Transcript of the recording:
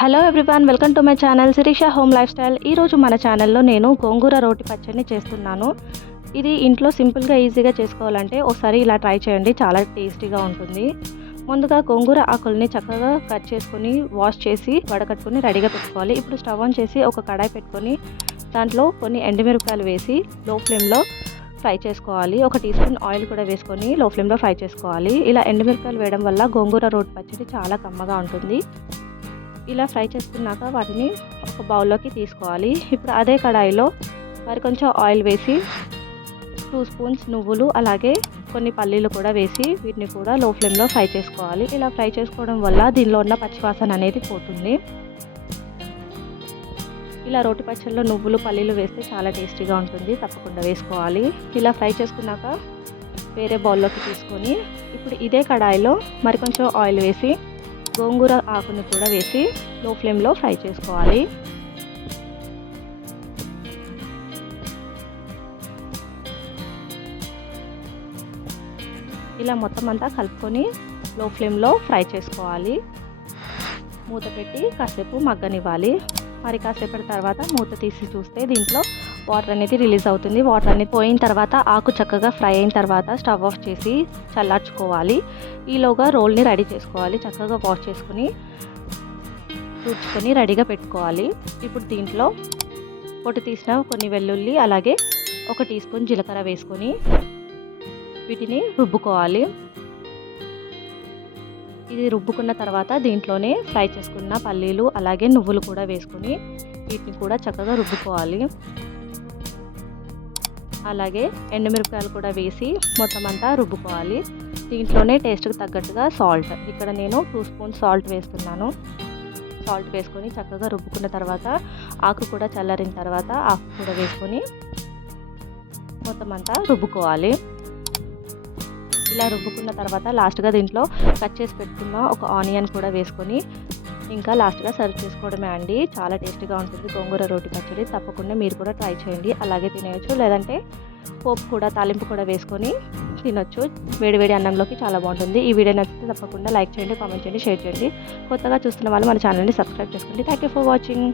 Hello everyone, welcome to my channel Sirisha home lifestyle. ఈరోజు మన ఛానల్లో నేను గోంగూర రోటి పచ్చడిని చేస్తున్నాను. ఇది ఇంట్లో సింపుల్గా ఈజీగా చేసుకోవాలంటే ఒకసారి ఇలా ట్రై చేయండి, చాలా టేస్టీగా ఉంటుంది. ముందుగా గోంగూర ఆకుల్ని చక్కగా కట్ చేసుకొని వాష్ చేసి వడకట్టుకొని రెడీగా పెట్టుకోవాలి. ఇప్పుడు స్టవ్ ఆన్ చేసి ఒక కడాయి పెట్టుకొని దాంట్లో కొన్ని ఎండుమిరపకాయలు వేసి లో ఫ్లేమ్లో ఫ్రై చేసుకోవాలి. ఒక టీ స్పూన్ ఆయిల్ కూడా వేసుకొని లో ఫ్లేమ్లో ఫ్రై చేసుకోవాలి. ఇలా ఎండుమిరపకాయలు వేయడం వల్ల గోంగూర రోటి పచ్చడి చాలా కమ్మగా ఉంటుంది. ఇలా ఫ్రై చేసుకున్నాక వాటిని ఒక బౌల్లోకి తీసుకోవాలి. ఇప్పుడు అదే కడాయిలో మరి కొంచెం ఆయిల్ వేసి 2 స్పూన్స్ నువ్వులు అలాగే కొన్ని పల్లీలు కూడా వేసి వీటిని కూడా లో ఫ్లేమ్లో ఫ్రై చేసుకోవాలి. ఇలా ఫ్రై చేసుకోవడం వల్ల దీనిలో ఉన్న పచ్చివాసన అనేది పోతుంది. ఇలా రోటి పచ్చడిలో నువ్వులు పల్లీలు వేస్తే చాలా టేస్టీగా ఉంటుంది, తప్పకుండా వేసుకోవాలి. ఇలా ఫ్రై చేసుకున్నాక వేరే బౌల్లోకి తీసుకొని ఇప్పుడు ఇదే కడాయిలో మరి కొంచెం ఆయిల్ వేసి గోంగూర ఆకుని కూడా వేసి లో ఫ్లేమ్లో ఫ్రై చేసుకోవాలి. ఇలా మొత్తం అంతా కలుపుకొని లో ఫ్లేమ్లో ఫ్రై చేసుకోవాలి. మూత పెట్టి కాసేపు మగ్గనివ్వాలి. మరి కాసేపటి తర్వాత మూత తీసి చూస్తే దీంట్లో వాటర్ అనేది రిలీజ్ అవుతుంది. వాటర్ అనేది పోయిన తర్వాత ఆకు చక్కగా ఫ్రై అయిన తర్వాత స్టవ్ ఆఫ్ చేసి చల్లార్చుకోవాలి. ఈలోగా రోల్ని రెడీ చేసుకోవాలి. చక్కగా వాష్ చేసుకుని తుడుచుకొని రెడీగా పెట్టుకోవాలి. ఇప్పుడు దీంట్లో పొట్టు తీసిన కొన్ని వెల్లుల్లి అలాగే 1 టీ స్పూన్ జీలకర్ర వేసుకొని వీటిని రుబ్బుకోవాలి. ఇది రుబ్బుకున్న తర్వాత దీంట్లోనే ఫ్రై చేసుకున్న పల్లీలు అలాగే నువ్వులు కూడా వేసుకొని వీటిని కూడా చక్కగా రుబ్బుకోవాలి. అలాగే ఎండుమిరపకాయలు కూడా వేసి మొత్తం అంతా రుబ్బుకోవాలి. దీంట్లోనే టేస్ట్కి తగ్గట్టుగా సాల్ట్, ఇక్కడ నేను 2 స్పూన్స్ సాల్ట్ వేస్తున్నాను. సాల్ట్ వేసుకొని చక్కగా రుబ్బుకున్న తర్వాత ఆకు కూడా చల్లారిన తర్వాత ఆకు కూడా వేసుకొని మొత్తం అంతా రుబ్బుకోవాలి. ఇలా రుబ్బుకున్న తర్వాత లాస్ట్గా దీంట్లో కట్ చేసి పెట్టుకున్న ఒక ఆనియన్ కూడా వేసుకొని ఇంకా లాస్ట్గా సర్వ్ చేసుకోవడమే అండి. చాలా టేస్టీగా ఉంటుంది గోంగూర రోటి పచ్చడి. తప్పకుండా మీరు కూడా ట్రై చేయండి. అలాగే తినేయచ్చు, లేదంటే పోపు కూడా తాలింపు కూడా వేసుకొని తినొచ్చు. వేడివేడి అన్నంలోకి చాలా బాగుంటుంది. ఈ వీడియో నచ్చితే తప్పకుండా లైక్ చేయండి, కామెంట్ చేయండి, షేర్ చేయండి. కొత్తగా చూస్తున్న వాళ్ళు మన ఛానల్ని సబ్స్క్రైబ్ చేసుకోండి. Thank you for watching.